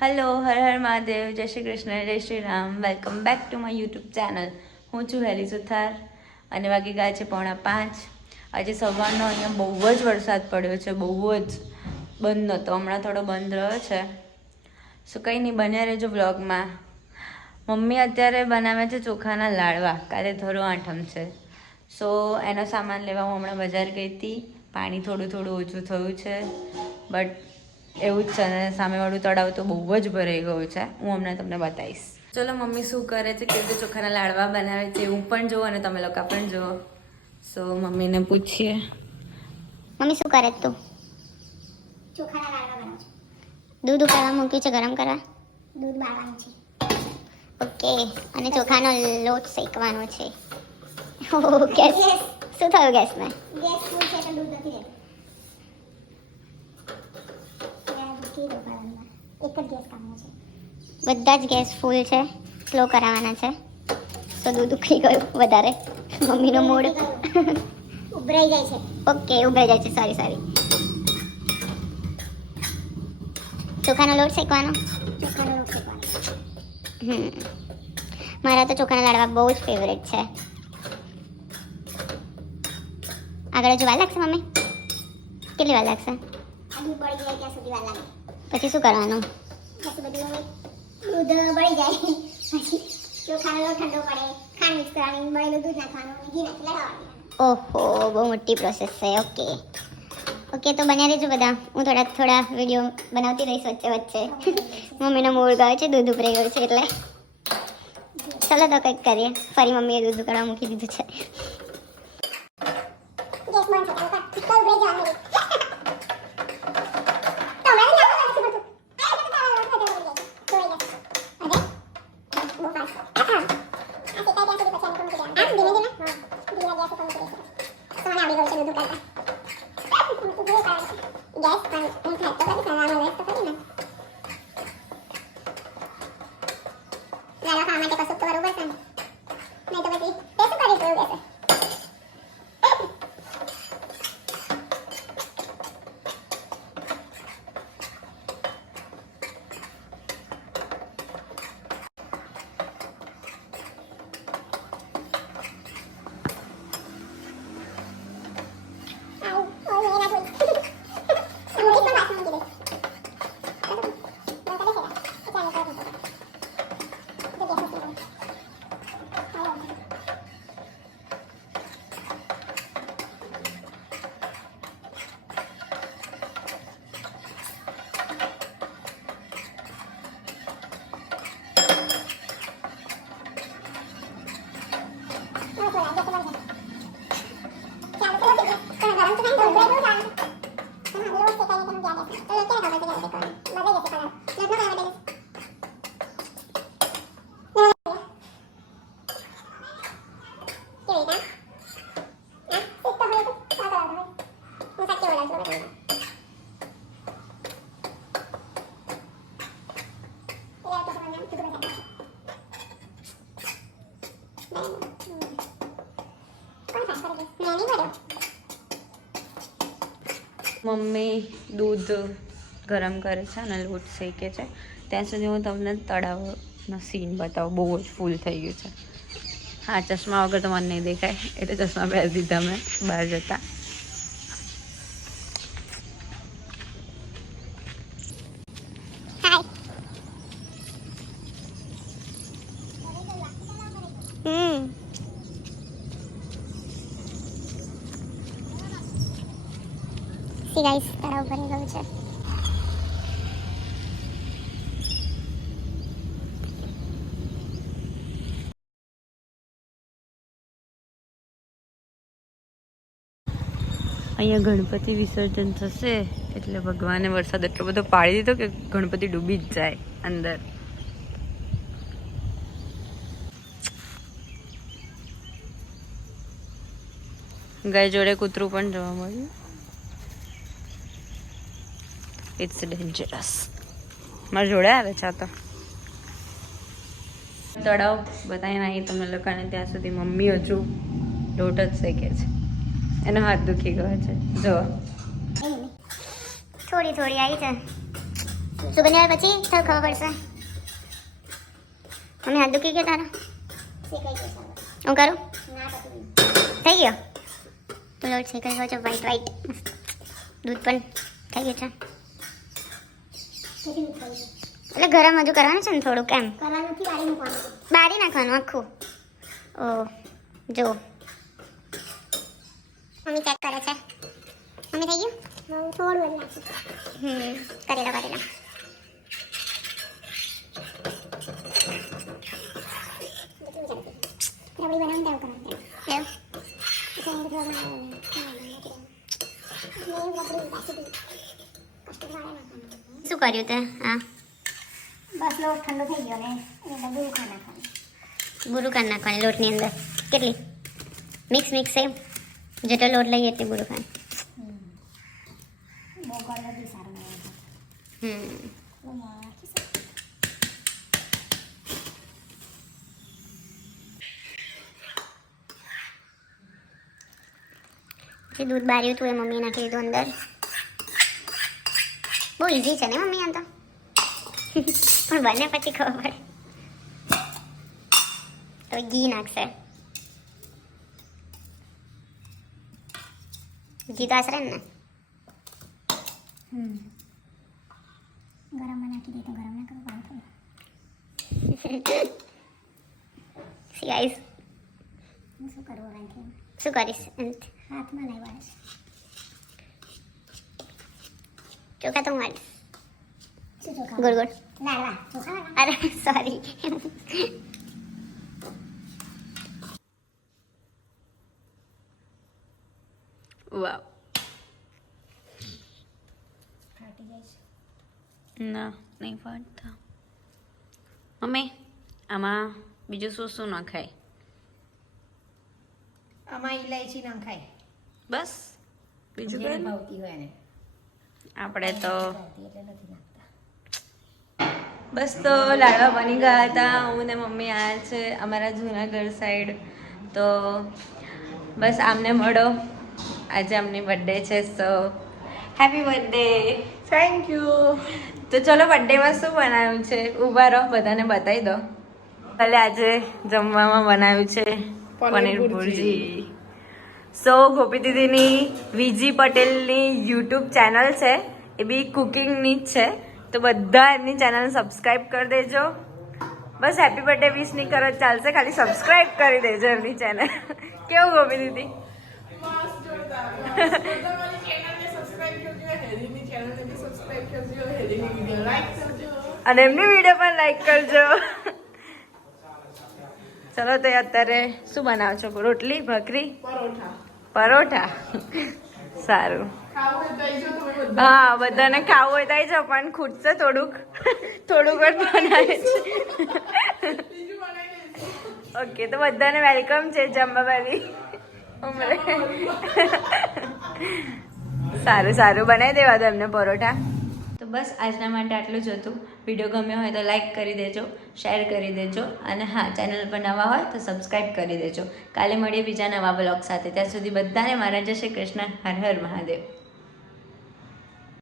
Hello, Har Har Mahadev, જય શ્રી કૃષ્ણ, જય Shri Ram. Welcome back to my YouTube channel. હું છું હેલી સુથાર અને વાગી ગયા છે 4:45. આજે સવારનો અહીંયા બહુ જ વરસાદ પડ્યો છે, બહુ જ બંધ નહોતો, હમણાં થોડો બંધ રહ્યો છે. સો કંઈ નહીં, બન્યા રહેજો વ્લોગમાં. મમ્મી અત્યારે બનાવે છે ચોખાના લાડવા, કાલે ધરો આઠમ છે. સો એનો સામાન લેવા હું હમણાં બજાર ગઈ હતી. પાણી થોડું થોડું ઓછું થયું છે, બટ એવું જ છે. અને સામેવાળું તળાવ તો બહુ જ ભરાઈ ગયું છે. હું હમણાં તમને બતાવીશ. ચલો મમ્મી શું કરે છે, કેવી રીતે ચોખાના લાડવા બનાવે છે હું પણ જુઓ અને તમે લોકો પણ જુઓ. સો મમ્મીને પૂછીએ. મમ્મી શું કરે તું? ચોખાના લાડવા બનાવું છું. દૂધ ઉકાળવા મૂક્યું છે ગરમ કરવા? દૂધ બાળવાનું છે. ઓકે. અને ચોખાનો લોટ શેકવાનો છે. ગેસ શું થયું ગેસમાં? ગેસ ફૂલ છે તો દૂધ નથી રહેતું. એક જ ગેસ કામનો છે. બધા જ ગેસ ફૂલ છે, સ્લો કરાવવાના છે. તો દૂધ ઉકળી ગયું વધારે. મમ્મીનો મૂડ ઉભરાઈ જાય છે. ઓકે, ઉભરાઈ જાય છે. સોરી. ચોખાનો લોટ શેકવાનો? ચોખાનો લોટ શેકવાનો. મારા તો ચોખાના લાડવા બહુ જ ફેવરેટ છે. આગળ હજુ વાર લાગશે મમ્મી? કેટલી વાર લાગશે? આ દૂધ બળી જાય ત્યાં સુધી વાર લાગે. પછી શું કરવાનું? પછી બધું દૂધ બળી જાય પછી ચોખાનો લોટ ઠંડો પડે, ખાંડ મિક્સ કરવાની, બળેલું દૂધ નાખવાનું, ઘી નાખી લગાવવાનું. ઓહો, બહુ મોટી પ્રોસેસ છે. ઓકે, તો બન્યા રહેજો બધા. હું થોડા વિડીયો બનાવતી રહીશ વચ્ચે. મમ્મીનો મૂડ ગયો છે, દૂધ ઉભરાઈ ગયું છે એટલે. ચાલો તો કંઈક કરીએ. ફરી મમ્મીએ દૂધ ઉકાળવા મૂકી દીધું છે. ગેસ બંધ છે. તો ઉભરાઈ જવાનું. મમ્મી દૂધ ગરમ કરે છે અને લોટ શેકે છે. ત્યાં સુધી હું તમને તળાવનો સીન બતાવું. બહુ જ ફૂલ થઈ ગયું છે. હા, ચશ્મા વગર તો મને નહીં દેખાય એટલે ચશ્મા પહેરી દીધા મેં બહાર જતા. ગાઈસ, તળાવ ભરી ગયું છે. અહીંયા ગણપતિ વિસર્જન થશે એટલે ભગવાને વરસાદ એટલો બધો પાડી દીધો કે ગણપતિ ડૂબી જ જાય અંદર. ગાય જોડે કૂતરું પણ જોવા મળ્યું. It's dangerous. મારા જોડે આવે છે આ તો. તળાવ બતાવીને આવી તમને લોકોને. ત્યાં સુધી મમ્મી હજુ લોટ જ શેકે છે. એનો હાથ દુખી ગયો છે જો. થોડી થોડી આવી છે. સુગંધી આવે પછી ચાલ ખબર પડશે. મમ્મી હાથ દુખી ગયો તારા? શેકાઈ ગયો સારો. હું કરું? ના પતી થઈ ગયો તો લોટ શેકાઈ ગયો છે વ્હાઈટ વ્હાઈટ. દૂધ પણ થઈ ગયું છે. કેટલી થઈ ગઈ. એટલે ગરમ હજુ કરવાનું છે ને થોડુંક એમ. કરવાનું નથી વાળી મૂકવાનું. બારી નાખવાનું આખું. ઓ જો મમ્મી ચેક કરે છે. મમ્મી થઈ ગયું? હું થોડું જ નાખીશ. કરી લો કરી લો. રબડી બનાવીને દેવું કરવાનું. એવું? એટલે એને થોડું બનાવવાનું. મેં રબડી પાછી કસ્ટર્ડ વાળા નાખવાનું. શું કર્યું તે? હા બસ લોટ ઠંડો થઈ ગયો ને એની અંદર દૂધ ખા નાખવાનું. બુરું કરી નાખવાની લોટની અંદર. કેટલી? મિક્સ મિક્સ સેમ જેટલો લોટ લઈએ એટલી બુરું ખાય. બહુ ગળો બી સારું નહીં. બહુ મોડું રાખીશ. જે દૂધ બાર્યું હતું એ મમ્મીએ નાખી દીધું અંદર. બહુ ઇઝી છે ને મમ્મી આમ તો. પણ બને પછી ખબર પડે. તો ઘી નાખશે. ઘી તો આશરે ને. ગરમમાં નાખી દે તો ગરમ ના કરવું પડે. સી ગાઈસ હું શું કરવું હવે? શું કરીશ? હાથમાં લાવ્યા છે. ચોખા તો હું મારીશ. શું ચોખા? ગોળ ગોળ. લાડવા ચોખા લાડવા. અરે સોરી. વાવ. ફાટી જાય છે. ના નહીં ફાટતા. મમ્મી આમાં બીજું શું શું નખાય? આમાં ઇલાયચી નખાય. બસ બીજું જેને કંઈ નહીં? ભાવતી હોય ને. આપણે તો ભાવતી એટલે નથી નાખતા. બસ તો લાડવા બની ગયા હતા. હું ને મમ્મી આવ્યા છે અમારા જૂનાગઢ સાઈડ. તો બસ આમને મળો. આજે આમની બર્થડે છે. So happy birthday. Thank you. તો ચલો બર્થડેમાં શું બનાવ્યું છે ઊભા રહો બધાને બતાવી દો. ભલે આજે જમવામાં બનાવ્યું છે પનીર ભુરજી. સો ગોપી દીદીની વીજી પટેલની યુટ્યુબ ચેનલ છે એ બી કુકિંગની જ છે. તો બધા એમની ચેનલ સબસ્ક્રાઈબ કરી દેજો. બસ હેપી બર્થડે વિશ નહીં કરો ચાલશે, ખાલી સબસ્ક્રાઈબ કરી દેજો એમની ચેનલ. કેવું ગોપી દીદી? અને એમની વિડીયો પણ લાઈક કરજો. ચલો તો અત્યારે શું બનાવો છો? રોટલી ભાખરી પરોઠા. સારું. હા બધાને ખાવું હોય તો આવી જાઓ પણ ખૂટશે થોડુંક થોડુંક જ બનાવે છે. ઓકે તો બધાને વેલકમ છે જમવાવાળી ઉમરે. સારું સારું બનાવી દેવા દો એમને પરોઠા. તો બસ આજના માટે આટલું જ હતું. વિડીયો ગમ્યો હોય તો લાઈક કરી દેજો, શેર કરી દેજો અને હા ચેનલ પર નવા હોય તો સબસ્ક્રાઈબ કરી દેજો. કાલે મળીએ બીજા નવા બ્લોગ સાથે. ત્યાં સુધી બધાને મારા જય શ્રી કૃષ્ણ. હર હર મહાદેવ.